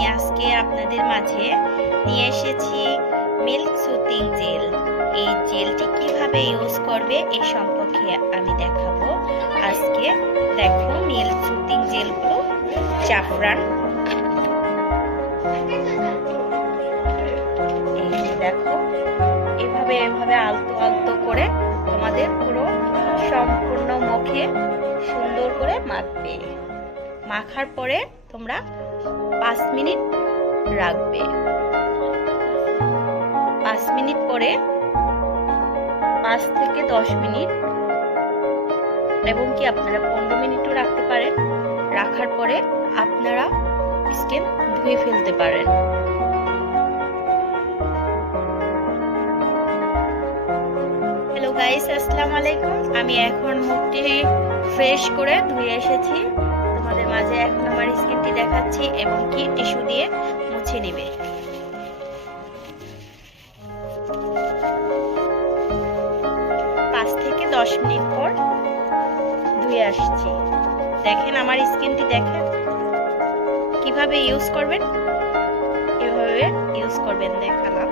আমি আজকে আপনাদের মাঝে নিয়ে এসেছি মিল্ক সুথিং জেল। এই জেলটি কিভাবে ইউজ করবে এই সম্পর্কে আমি দেখাবো আজকে। দেখো মিল্ক সুথিং জেলগুলো জাফরান, এই যে দেখো এভাবে এভাবে আলতো আলতো করে তোমাদের পুরো সম্পূর্ণ মুখে সুন্দর করে মাখবে। মাখার পরে তোমরা 5 মিনিট রাখবে। 5 মিনিট পরে 5 থেকে 10 মিনিট এবং কি আপনারা 15 মিনিটও রাখতে পারেন। রাখার পরে আপনারা স্কিন ধুয়ে ফেলতে পারেন। হ্যালো গাইস, আসসালামু আলাইকুম। আমি এখন মুখটি ফ্রেশ করে ধুয়ে এসেছি। তোমাদের মাঝে এখন আমার স্কিনটি দেখাচ্ছি এবং কি টিস্যু দিয়ে মুছে নেবে। পাঁচ থেকে 10 মিনিট পর ধুয়ে আসছি। দেখেন আমার স্কিনটি, দেখেন কিভাবে ইউজ করবেন, এভাবে ইউজ করবেন দেখালাম।